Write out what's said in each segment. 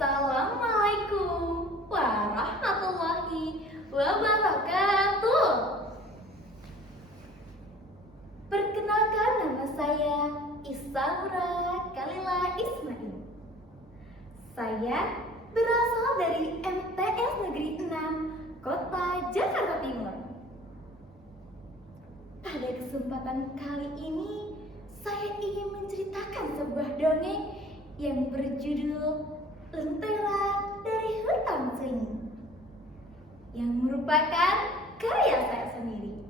Assalamualaikum warahmatullahi wabarakatuh. Perkenalkan, nama saya Isaura Kalila Ismail. Saya berasal dari MTS Negeri 6 Kota Jakarta Timur. Pada kesempatan kali ini, saya ingin menceritakan sebuah dongeng yang berjudul Lentera dari Hutan Sunyi, yang merupakan karya saya sendiri.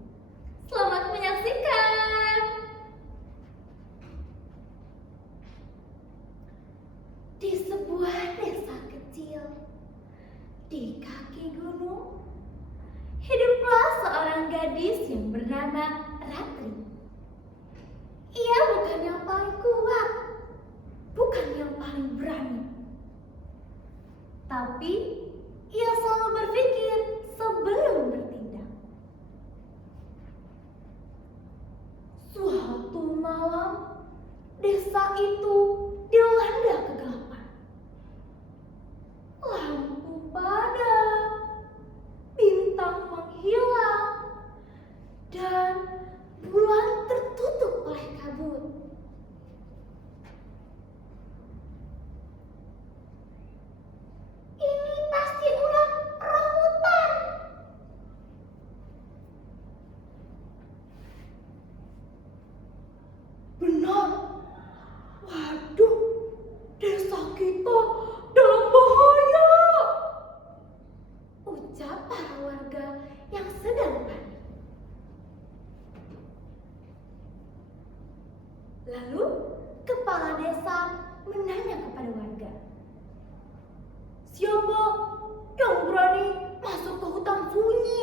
Selamat menyaksikan. Di sebuah desa kecil di kaki gunung, hiduplah seorang gadis yang bernama Ratri. Ia bukan yang paling kuat, bukan yang paling berani, tapi ia selalu berpikir sebelum bertindak. Suatu malam, desa itu dilanda kegelapan. Lampu padam, bintang menghilang, dan bulan tertutup oleh kabut. Ini pasti ulah roh hutan. Benar. Waduh, desa kita dalam bahaya, ucap para warga yang sedang panik. Lalu kepala desa menanya kepada warga, siapa yang berani masuk ke hutan sunyi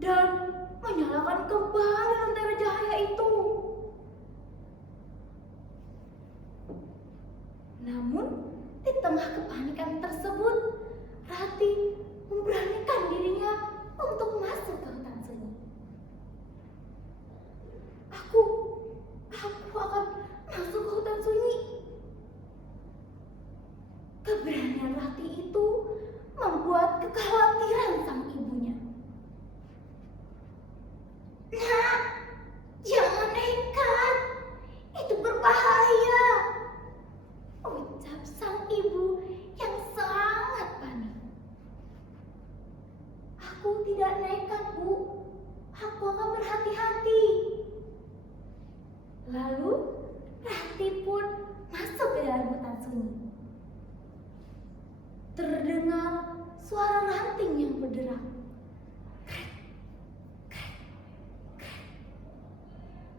dan menyalakan kembali lentera cahaya itu? Namun, di tengah kepanikan tersebut, Rati memberanikan dirinya untuk masuk ke hutan sunyi. Aku akan masuk ke hutan sunyi. Keberanian Rati itu membuat kekhawatiran sang ibunya. Nak, jangan nekat, itu berbahaya, ucap sang ibu yang sangat panik. Aku tidak nekat, Bu. Aku akan berhati-hati. Lalu Rati pun masuk ke dalam hutan sunyi. Terdengar suara ranting yang berderak. Krek, krek, krek.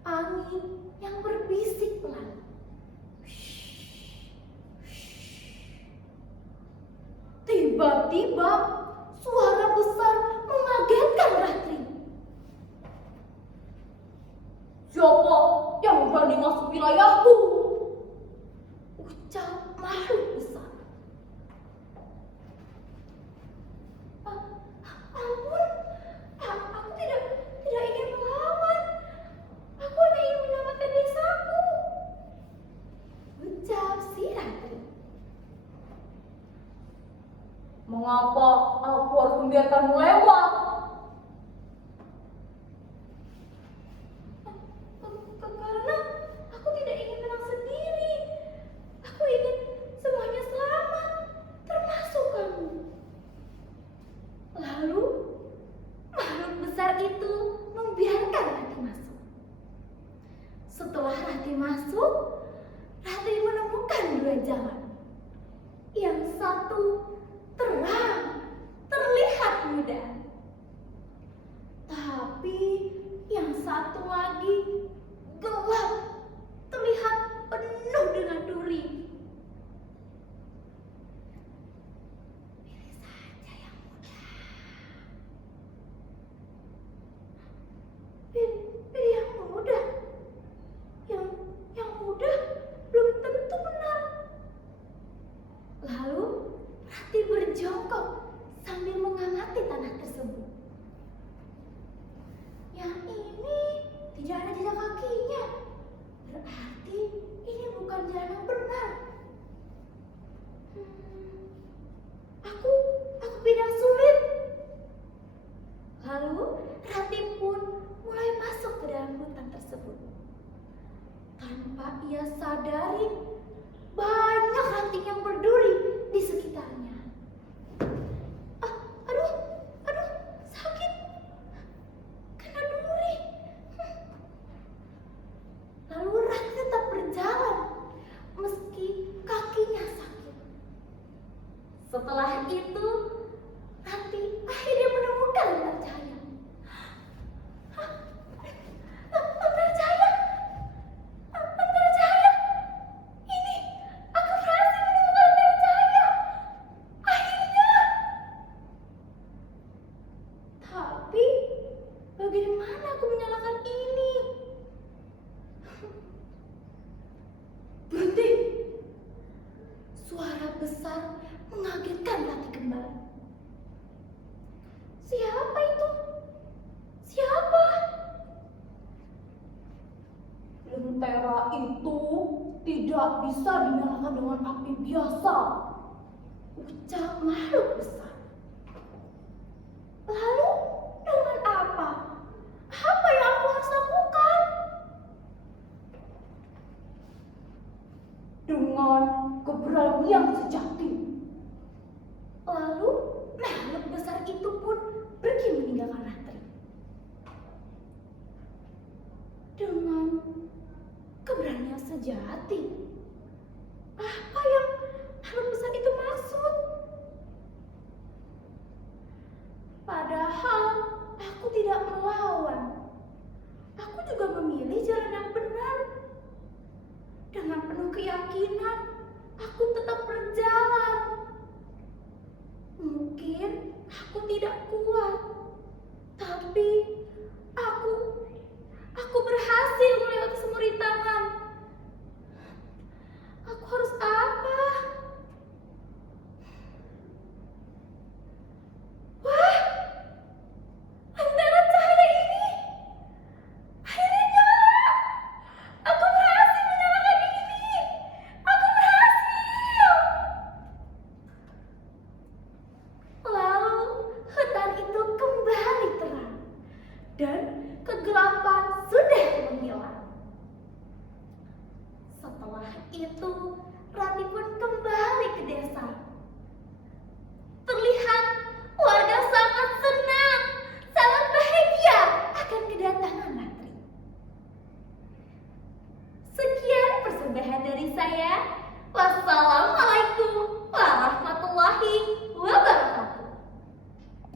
Angin yang berbisik pelan. Tiba-tiba suara besar mengagetkan Ratri. Siapa yang berani masuk wilayahku? Ucap makhluk besar. Ampun, aku tidak ingin melawan. Aku hanya ingin menyelamatkan desaku, ucap si Ratri. Mengapa aku harus membiarkanmu lewat? Karena aku tidak ingin menang sendiri. Aku ingin semuanya selamat, termasuk kamu. Lalu makhluk besar itu membiarkan Rati masuk. Setelah Rati masuk, Rati menemukan dua jalan. Yang satu terang, terlihat mudah. Tapi yang satu lagi gelap, terlihat penuh dengan duri. Pilih saja yang mudah. Pilih yang mudah. Yang mudah belum tentu benar. Lalu Rati berjongkok sambil mengamati tanah tersebut. Yang ini tidak ada jejak kakinya. Berarti ini bukan jalan yang benar. Setelah itu, Rati akhirnya menemukan Lembar Cahaya. Hah? Lembar Cahaya? Lembar Cahaya? Ini, aku berhasil menemukan Lembar Cahaya. Akhirnya. Tapi, bagaimana aku menyalakan ini? Berhenti! Suara besar mengagetkan Rati kembali. Siapa itu? Siapa? Lentera itu tidak bisa dinyalakan dengan api biasa, ucap makhluk besar. Lalu dengan apa? Apa yang aku harus lakukan? Dengan keberanian sejati. Lalu makhluk besar itu pun pergi meninggalkan Ratri. Dengan keberanian sejati. Apa yang makhluk besar itu maksud? Padahal aku tidak melawan. Aku juga memilih jalan yang benar. Dengan penuh keyakinan, aku tetap berjalan. Mungkin aku tidak kuat